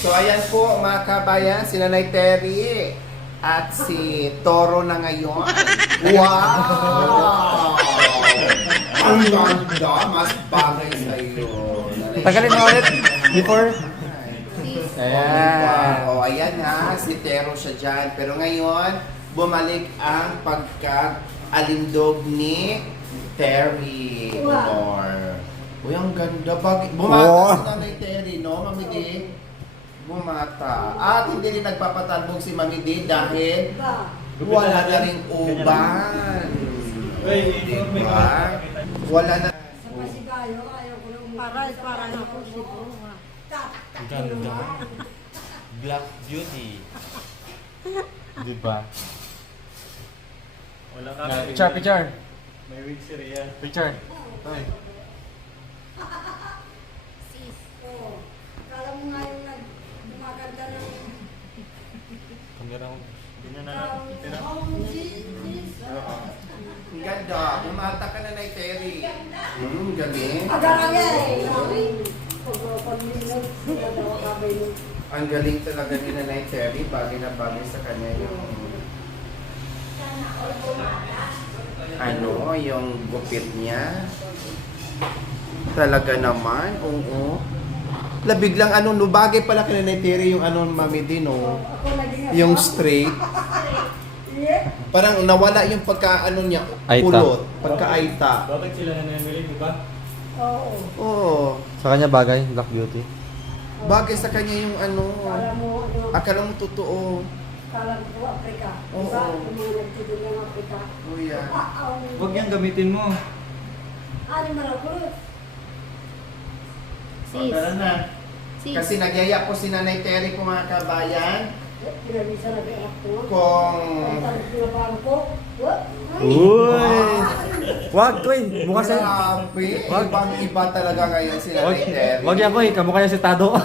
So ayan po mga kabayan, si Nanay Terry at si Toro na ngayon. Wow! Ang ganda, mas bagay sa iyo. Tagalin mo ulit before. Ayan. O ayan ha, si Tero siya dyan. Pero ngayon, bumalik ang pagka-alindog ni Terry. Or, uy, ang ganda. Bumata si Nanay Terry, no, Mami D? Bumata. At hindi rin nagpapatalbog si Mami D dahil wala na rin uban. Diba? Wala na. Sa Pasigayo, ayaw ko lang para na ako siguro. Ganda. Black Beauty. Diba? Wala ka. Picture, picture. May wig si Rhea. Picture. Ay. Sis. Oo. Kala mo nga yung nagmaganda ng... Kamera ko. Ganyan na lang. Tira. Ang ganda. Bumata ka na, Nanay Terry. Galing. Ang galing talaga ni Nanay Terry. Bagay na bagay sa kanya yung... yung gupit niya. Talaga naman. Oo. Biglang bagay pala kay Nanay Terry yung Mami D, no? Yung straight. Parang nawala yung niya, Aita. kulot, pagka-aita. Bakit sila na namilig, di ba? Oo. Oo. Sa kanya bagay, Black Beauty. Bagay sa kanya yung Kala mo, akala mo totoo. kala mo Afrika. Oo. Diba? Yung mga nagtitid ng Afrika. Kuya. Huwag niyang gamitin mo. Ano malagulot? Tara na. Kasi nagyaya po si Nanay Terry po mga kabayan Pinabisa na kaya ako. kung Uy! Wag ko eh. Mukha sa... grabe, Wag. ibang iba talaga ngayon si Wag, Nanay Terry. wag yan ko eh. Kamukha niya si Tado.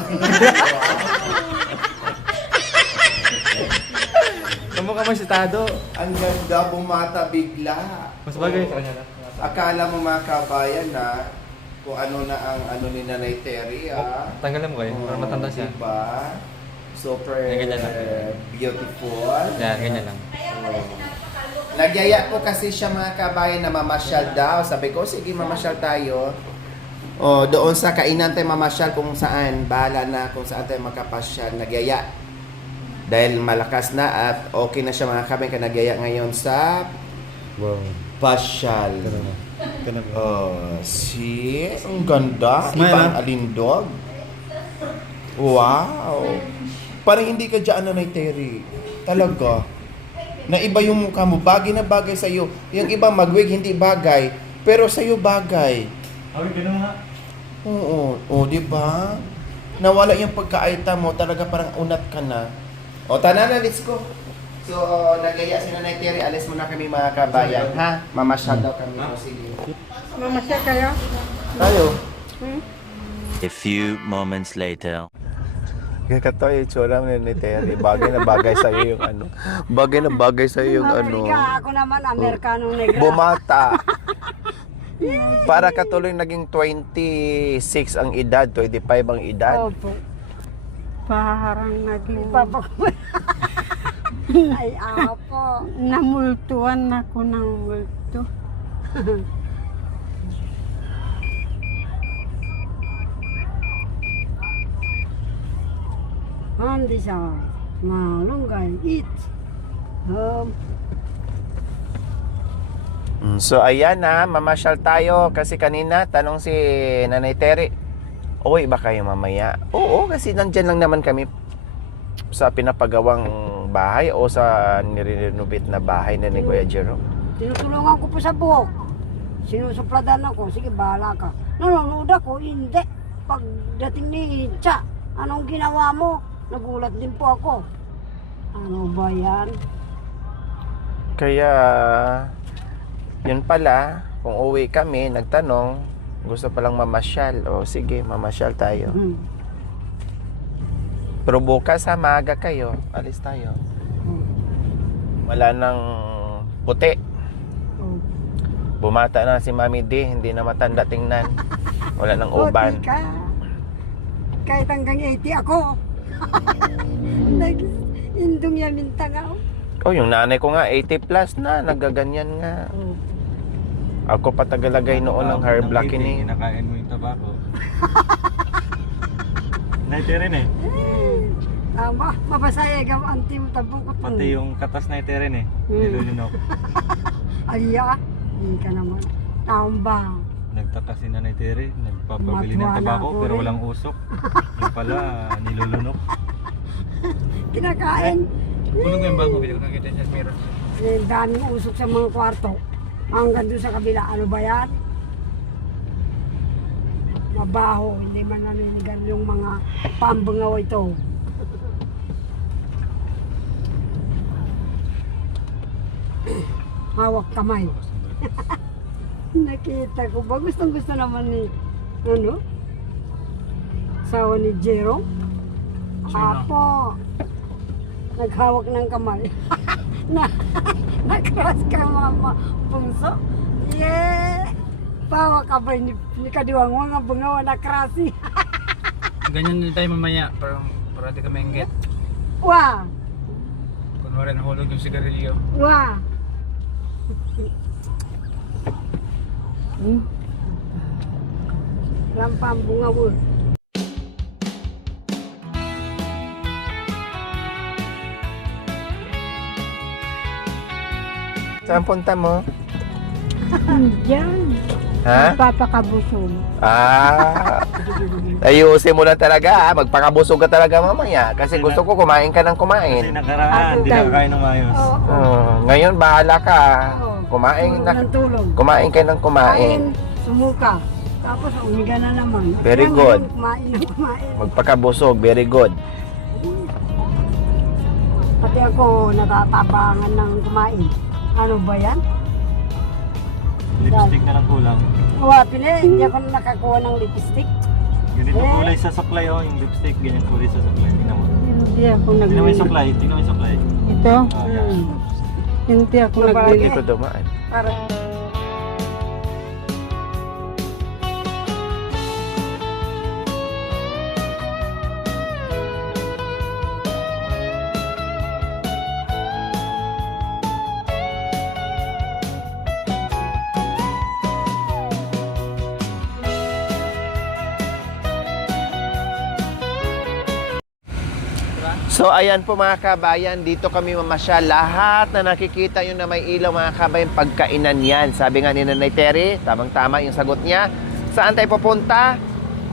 Kamukha mo si Tado. Ang ganda, bumata bigla. Mas bagay sa kanya na. Akala mo mga kabayan na kung ano na ang ni Nanay Terry, Tanggalan mo kayo. Para matanda siya. Diba? Super Ganyan lang. beautiful. Yan, ganyan lang. Nagyaya po kasi siya mga kabayan na mamasyal daw. Sabi ko, sige mamasyal tayo. O, doon sa kainan tayo mamasyal kung saan. Bahala na kung saan tayo makapasyal. Nagyaya. Dahil malakas na at okay na siya mga kabayan. Nagyaya ngayon sa Wow. pasyal. Oh, see? Ang ganda. Smile, Ibang ah. alindog. Wow. Parang hindi ka dyan, Nanay Terry. Talaga. Na iba yung mukha mo. Bagay na bagay sa'yo. Yung iba magwig, hindi bagay. Pero sa'yo bagay. Okay, ganun nga. Oo. O, di ba? Nawala yung pagkaaita mo. Talaga parang unat ka na. O, tana na, let's go. So, nagaya si Nanay Terry. Alis muna kami mga kabayan, ha? Mamasyal daw kami. O, sige. Mamasya kayo? Tayo. A few moments later. Kato yung tsura mo ni Terry. Bagay na bagay sa'yo yung Bagay na bagay sa'yo yung Amerika, ako naman, Amerikanong negra. Bumata. Para katuloy naging 26 ang edad, 25 ang edad. Opo. Parang naging... Ay, apo. Namultuan ako ng multo. Hindi siya malunggay. Eat. So ayan na, mamasyal tayo kasi kanina tanong si Nanay Terry, uwi ba kayo mamaya? Oo, kasi nandyan lang naman kami sa pinapagawang bahay o sa nire-renovate na bahay na ni Kuya Jerome. Tinutulungan ko po sa buhok. Sinusupladan ako. Sige, bahala ka. Nanonood ako. Hindi. Pagdating ni Cha, anong ginawa mo? Nagulat din po ako. Ano ba yan? Kaya yun pala, kung uwi kami, nagtanong, gusto palang mamasyal. O sige, mamasyal tayo. Pero bukas ha, maaga kayo. Alis tayo. Wala nang puti. Bumata na si Mami D, hindi na matanda tingnan. Wala nang uban. Ka. Kahit hanggang 80 ako. Indong yamin tanga. Oh, yung nanay ko nga, 80 plus na, nagaganyan nga. Ako pa tagalagay noon ng hair blackening. Kinakain mo yung tabako. Naite rin eh. Tama, mapasaya ka anti mo tabukot mo. Pati yung katas na ite rin eh. Hmm. Nilulunok. Ay, hindi ka naman. Tamba. Nagtaka si Nanay Tere, nagpapabili ng Matwala tabako ako pero rin. walang usok. Yung pala, nilulunok. Kinakain. Kulong yung bago, hindi ko nakita siya meron. Eh, daming usok sa mga kwarto. Hanggang doon sa kabila. Ano ba yan? Mabaho. Hindi man naninigan yung mga pambangaw ito. Hawak kamay. Nakita ko ba? Gustong gusto naman ni, ano? Asawa ni Jero. Apo. Naghawak ng kamay. Nakras ka mama. Bungso. Yeah. Pawa ka ba ni kadiwang mga bungawa na krasi. Ganyan din tayo mamaya, para di kami inggit. Wah. Kunwari nahulog yung sigarilyo. Wah. Lampang bunga mo. Saan punta mo? Diyan. Ha? Papakabusog. Ah, ayusin mo na talaga. Magpakabusog ka talaga mamaya. Kasi gusto ko kumain ka ng Kasi kumain. nakaraan, hindi nakakain ng maayos. Ngayon, bahala ka. Kumain na. Ng tulog. Kumain ka ng kumain. Sumuka. Tapos umiga na naman. Very Kaya good. ngayon, kumain ng kumain. Magpakabusog. Very good. Pati ako natatabangan ng kumain. Ano ba yan? Lipstick na lang kulang. Wapin eh, hindi ako nakakuha ng lipstick. Ganito Eh. kulay sa supply oh, yung lipstick, ganyan kulay sa supply. Tingnan mo. Hindi ako Tingnan mo yung supply, tingnan mo yung supply. Ito? Ah, yan. Hindi ako Hindi ko dumaan. Para So ayan po mga kabayan, dito kami mamasyal. Lahat na nakikita yun na may ilaw mga kabayan, pagkainan yan. Sabi nga ni Nanay Terry, tamang-tama yung sagot niya. Saan tayo pupunta?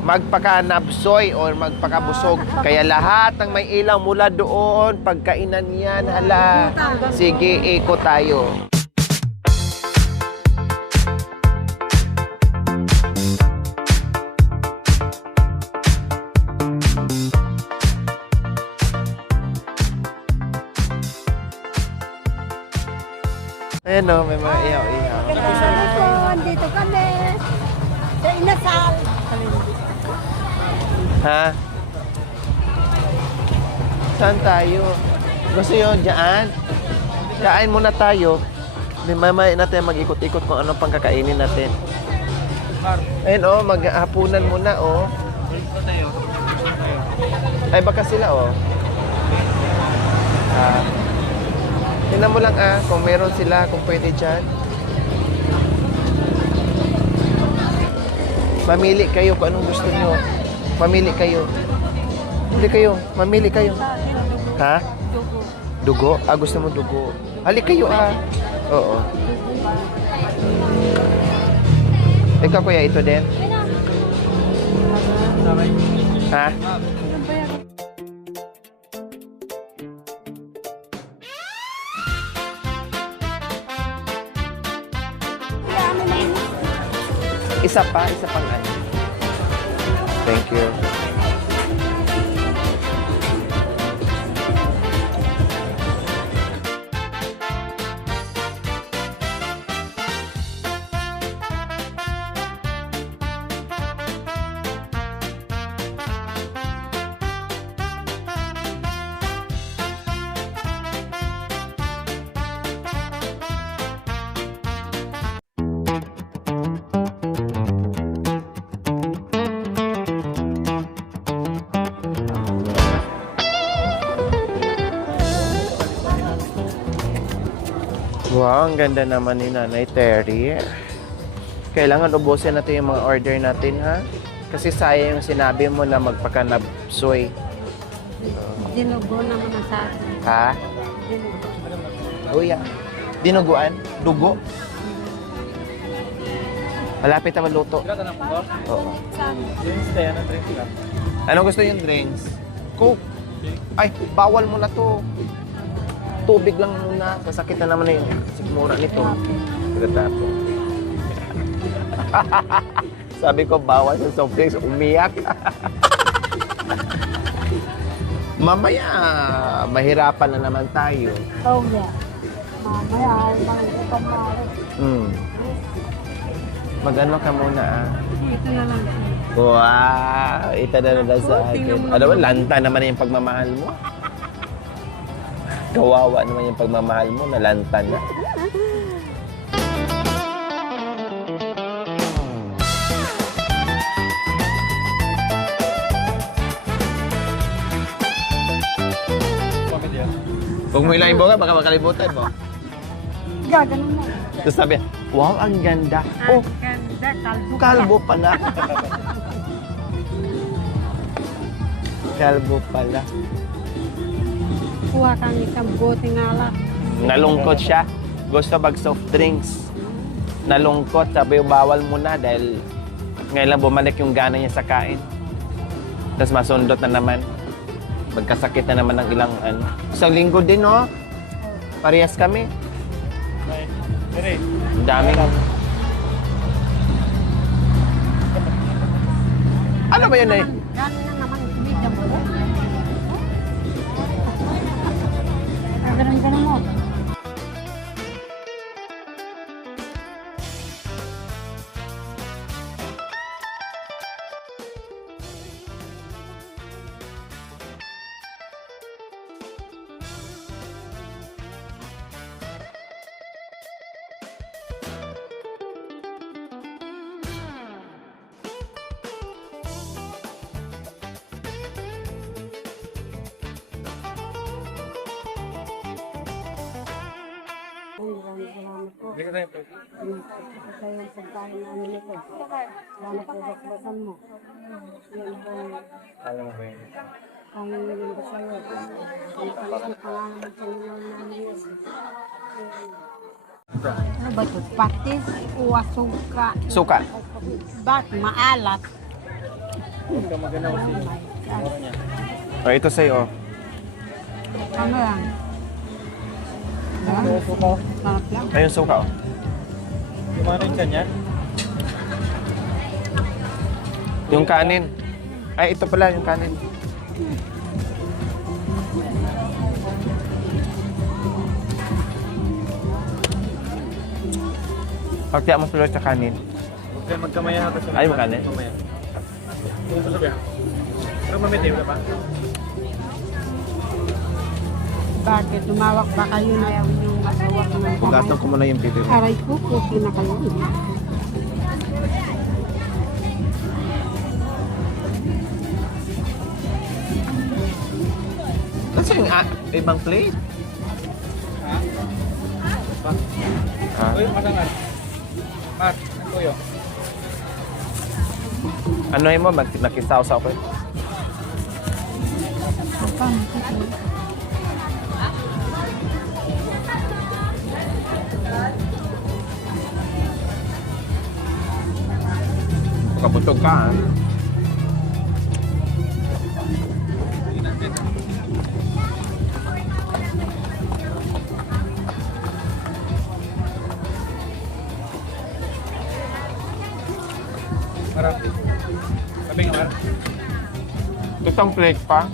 Magpaka-nabsoy or magpakabusog. Kaya lahat ng may ilaw mula doon, pagkainan yan. Hala, sige, ikot tayo. Ayan o, may mga iyaw-iyaw. Dito kami. Sa inasal. Ha? Saan tayo? Gusto yun, dyan? Kain muna tayo. Mamaya natin mag-ikot-ikot kung anong pangkakainin natin. Ayun o, mag-hapunan muna o. Ay, baka sila o. Tingnan mo lang kung meron sila, kung pwede dyan. Mamili kayo kung anong gusto nyo. Mamili kayo. Mamili kayo. Mamili kayo. Ha? Dugo? Gusto mo dugo. Halik kayo Oo. Ikaw kuya, ito din? Ha? Isa pang ano. Thank you. Wow, ang ganda naman ni Nanay Terry. Kailangan ubusin natin yung mga order natin, ha? Kasi sayang yung sinabi mo na magpakanabsoy. Dinugo naman ang sa akin. Ha? Dinugo. Uy, dinuguan? Dugo? Malapit na maluto. Wala ka na po. Oo. Drinks tayo, ano drinks ka? Ano gusto yung drinks? Coke. Ay, bawal mo na to. Tubig lang muna. Sasakit na naman na yung sikmura nito. Pagkatapo. Sabi ko, bawal yung soft drinks. Umiyak. Mamaya, mahirapan na naman tayo. Oh, yeah. Mamaya, ay mga kapamari. Mag-ano ka muna, ah. Ito na lang siya. Wow! Ito na naman sa akin. Ano ba, lanta naman yung pagmamahal mo. Kawawa naman yung pagmamahal mo, nalanta na. Pamilya. Huwag mo ilangin boga, baka makalimutan mo. Gaganon mo. Tapos sabi, wow, ang ganda. Oh, Ganda, kalbo. kalbo pala. Kalbo pala. Kuha kang isang bote nga lang. Nalungkot siya. Gusto mag soft drinks. Nalungkot. Sabi, bawal mo na dahil ngayon lang bumalik yung gana niya sa kain. Tapos masundot na naman. Magkasakit na naman ng ilang ano. Isang linggo din, no? Parehas kami. Ay, dire. Ang daming... Ano ba yun, eh? Gano'n na naman, kumida mo. Gano'n mo. Salamat po. Hindi ka tayo po. Ito yung pagkain namin ito. Salamat po bakbasan mo. Yan po Alam mo ba yun? ang naging ba sa'yo. Ang pangalan ng Panginoon namin Jesus. Ano ba ito? Patis o asuka? Suka. Ba't maalat? Huwag ka maganaw si Mora niya. O, ito sa'yo. Ano yan? Ano suka? Sarap lang. Ayun, suka, oh. Gumano yung kanya? Yung kanin. Ay, ito pala yung kanin. Pagtiyak mo sulat sa kanin. Huwag kayo magkamaya ka sa Ay, magkano? Mamaya. Kung gusto sabi. Pero mamitiw ka pa? Bakit? Tumawak ba kayo na yung masawak ng Pugasan ko muna yung pipi mo. Aray ko, puti na kayo. Kasi yung ibang plate. Ha? Uy, masangan. Mat, kuyo. Ano mo? Nakisaw-saw ko. Kabutog ka, ha? Harap. Sabi nga, Mar. Itong plate pa.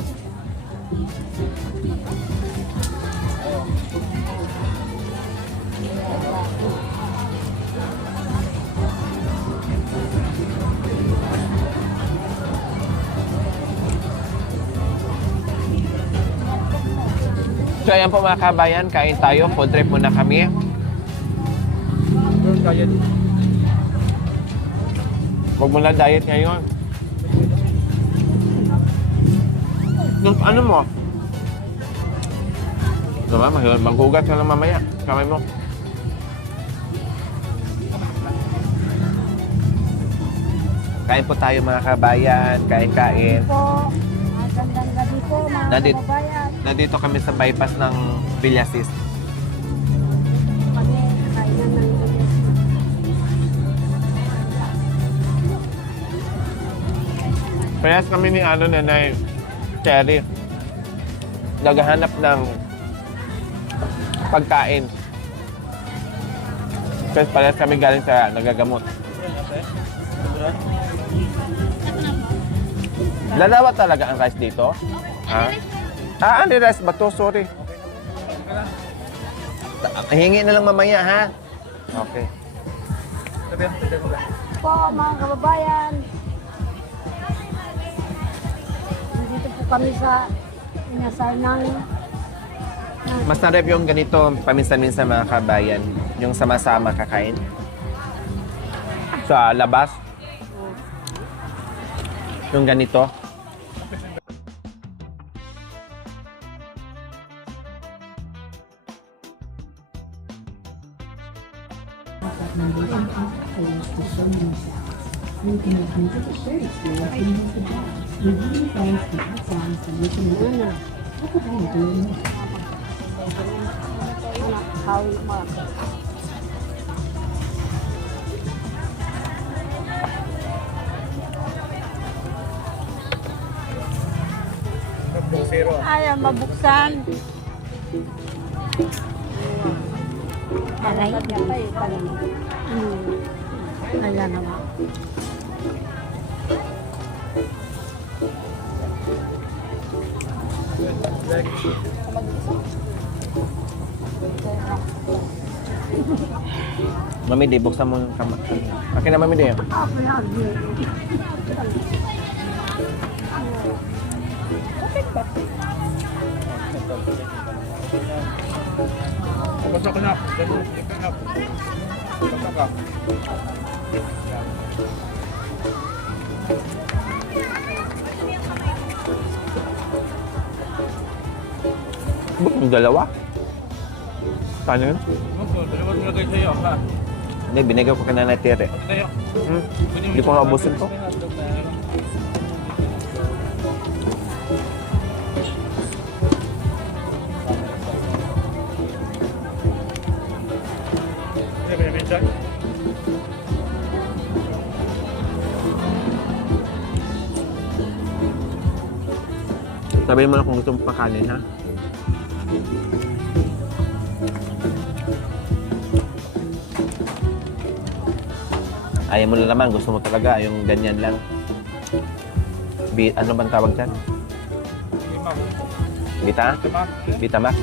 So ayan po mga kabayan, kain tayo. Food trip muna kami. Doon kaya din. Huwag mo na diet ngayon. Ano mo? Diba? Maghugat ka lang mamaya. Kamay mo. Kain po tayo mga kabayan. Kain-kain. Po, magandang gabi po mga Nandito- kababayan. Nandito kami sa bypass ng Villasis. Kami, kainan ng bilis. Parehas kami ni Nanay Cherry. Naghahanap ng pagkain. Kasi parehas kami galing sa nagagamot. Lalawa talaga ang rice dito? Ha? Ano rice ba to? Sorry. Hingi na lang mamaya, ha? Okay. Po mga kababayan. Nandito po kami sa inasal ng Masarap yung ganito, paminsan-minsan mga kabayan. Yung sama-sama kakain. Sa labas. Yung ganito. hawi mga ayaw mabuksan. Aray. Ayan naman. Mami, di, buksan mo yung kamay. Akin na, Mami, di. Apa lagi? Pasok na. Ganun na. Pasok ka. Yung dalawa? Paano yun? Opo, dalawang nilagay sa'yo, ha? Hindi, binigay ko kanina na tire. Tayo. Hindi ko naubusin to. Sabihin mo na kung gusto mo pakanin, ha? Ayaw mo na naman, gusto mo talaga yung ganyan lang. Ano bang tawag dyan? Bita? Bitamak?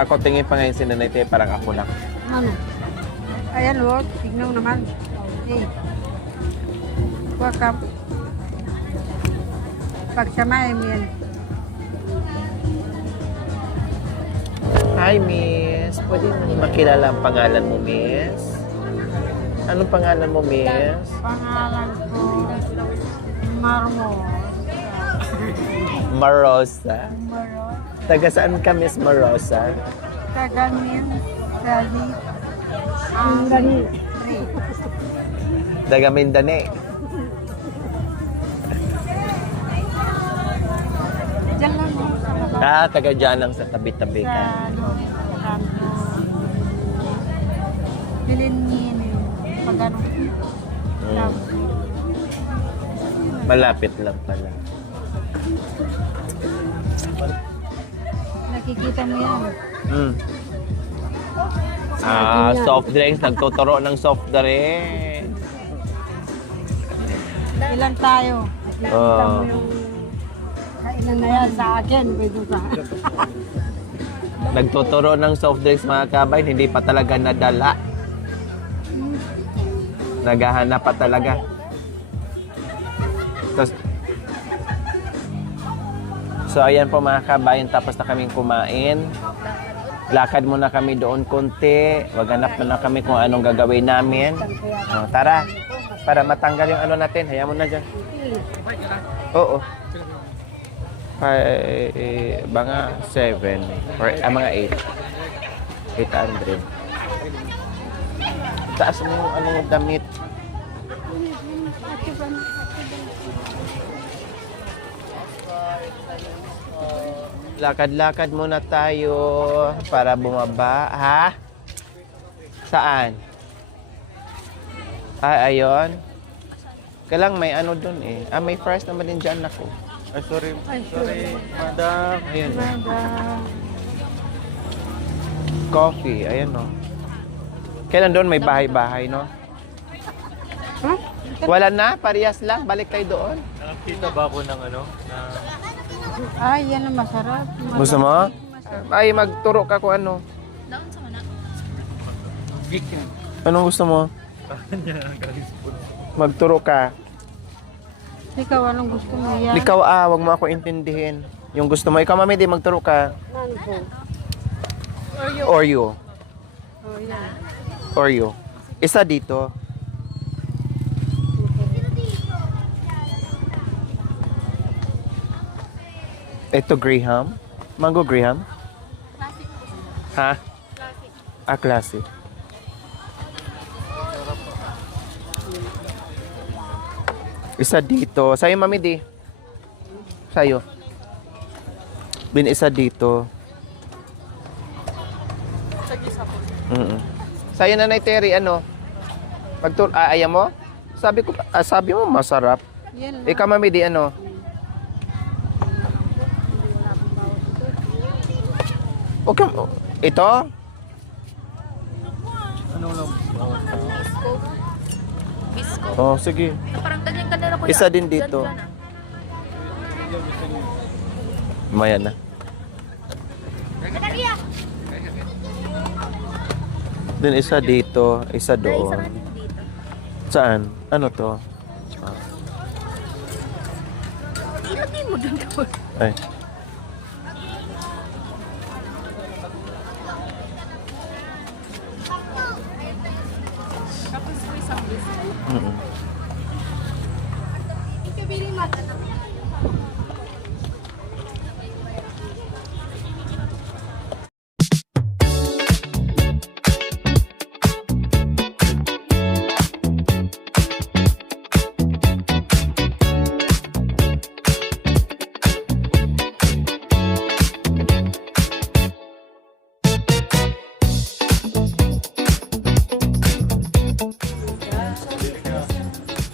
Tako tingin pa ngayon si Nanay Te, parang ako lang. Ano? Ayan Lord, tignan naman. Okay. Welcome. Pagsamay mo yan. Hi, Miss. Pwede mo makilala ang pangalan mo, Miss? Anong pangalan mo, Miss? Pangalan ko, Marmo. Marosa. Maro. Taga saan ka, Miss Marosa? Kagamin. Dali. Ang dali. Taga Mindane. Diyan lang mo sa baba. Taga dyan lang sa tabi-tabi ka. Sa kanto. Bilinin. Pag ano. Mm. Malapit lang pala. Nakikita mo yan. Mm. Soft drinks. Nagtuturo ng soft drinks. Ilan tayo? Nakikita mo yung kainan na yan sa akin. Pwede sa Nagtuturo ng soft drinks mga kabayan. Hindi pa talaga nadala. Naghahanap pa talaga. So ayan po mga kabayan, tapos na kaming kumain. Lakad muna kami doon konti. Maghanap na kami kung anong gagawin namin. Tara, para matanggal yung ano natin. Hayaan mo na dyan. Oo. Mga 7 or mga 8. 800. Taas mo yung anong damit. Lakad-lakad muna tayo para bumaba. Ha? Saan? Ayun. Kailang may ano dun eh. May fries naman din dyan ako. Ay, sorry. Sorry, madam. Ayun. Coffee. Ayan o. Kailan doon may bahay-bahay, no? Wala na? Parehas lang? Balik kayo doon? Nakakita ba ako ng ano? Ay, yan ang masarap. Gusto mo? Ay, magturo ka kung ano. Anong gusto mo? Magturo ka. Ikaw, anong gusto mo yan? Ikaw wag mo ako intindihin. Yung gusto mo, ikaw mami, di magturo ka. Nani po? Oreo. Oh, yan. Oreo. Isa dito. Ito Graham. Mango Graham. Ha? Classic. Isa dito. Sa'yo, mami, di. Sa'yo. Isa dito. Sa'yo, Nanay Terry, ano? Ayaw mo? Sabi mo, masarap. Yan lang. Ikaw, mami, di, ano? Okay. Ito? Ano lang? Oh, sige. Parang ganyan kanila ko. Isa din dito. Maya na. Then isa dito, isa doon. Saan? Ano to? Ilagay mo dun ko. Ay.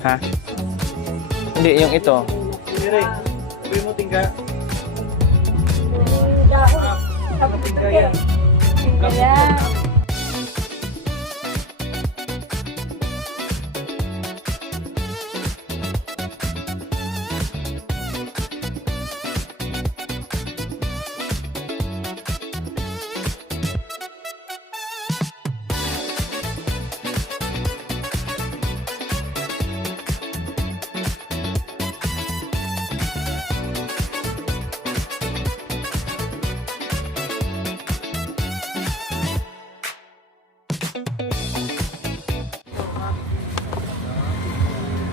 Ha? Hindi, yung ito. Dire, sabi mo tingga.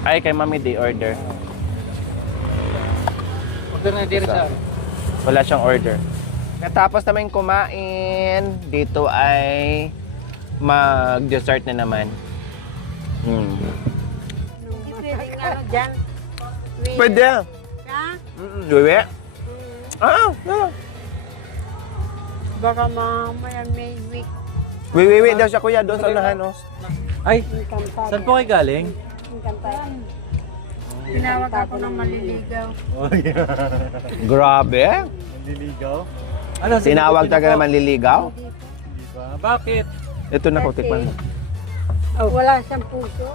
Ay, kay Mami di order. Order na dire sa. Wala siyang order. Natapos namin kumain, dito ay mag-dessert na naman. Pwede. Luwi? Baka mamaya may week. Wait daw siya kuya doon sa unahan. Oh. Ay, saan po kayo galing? Tinawag ako ng maliligaw. Grabe. Naliligaw? Ano, Tinawag talaga naman liligaw. Bakit? Ito na ko, tikman mo. Wala siyang puso.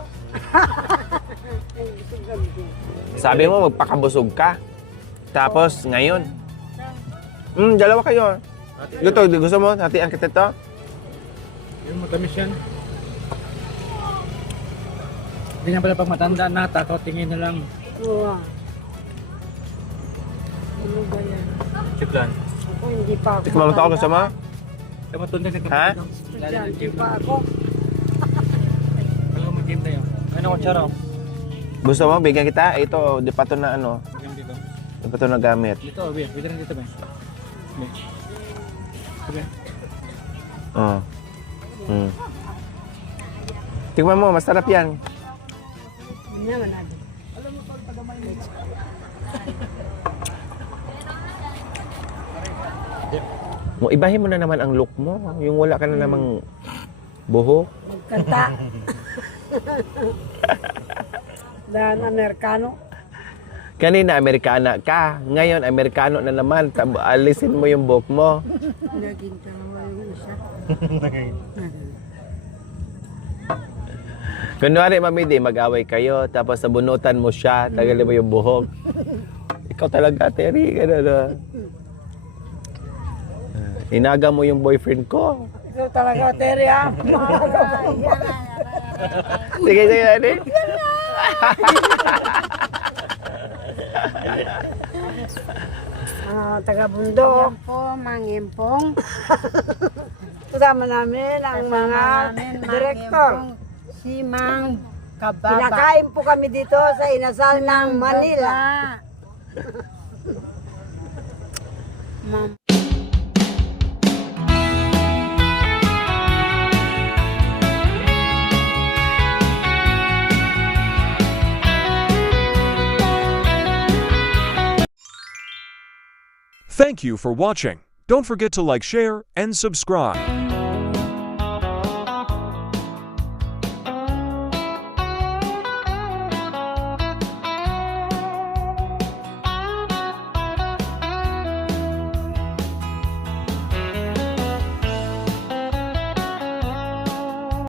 Sabi mo, magpakabusog ka. Tapos, ngayon. Dalawa kayo. Gusto mo? Hatian kita ito? Yung matamis yan. Ganyan pala pag matanda na, takaw tingin na lang. Oo. Ano ba yan? Chiplan. Ako hindi pa ako. Tikman mo to ako kasama? Dapat doon din Ha? Estudyante pa ako. Alam mo, game tayo. Ano ko, Charo? Gusto mo, bigyan kita? Ito, di pa to na ano, Game dito. di pa to na gamit. Dito, Abi. Pwede rin dito, ba? Okay. Oh. Tikman mo, masarap yan. Hindi naman natin. Mo ibahin mo na naman ang look mo. Yung wala ka na namang buhok. Kanta. Dan Amerikano. Kanina, Amerikana ka. Ngayon, Amerikano na naman. Alisin mo yung buhok mo. Naging tawa yung isa. Kunwari, Mami Di, mag-away kayo, tapos sabunutan mo siya, tagalin mo yung buhok. Ikaw talaga, Terry. Ganun, no? Inaga mo yung boyfriend ko. Ikaw talaga, Terry, ha? Sige, sige, Nani. Taga-bundok. Po, Mangimpong. Kasama namin ang mga direktor. Si Mang Kababa. Pinakain po kami dito sa Inasal ng Manila. Thank you for watching. Don't forget to like, share, and subscribe.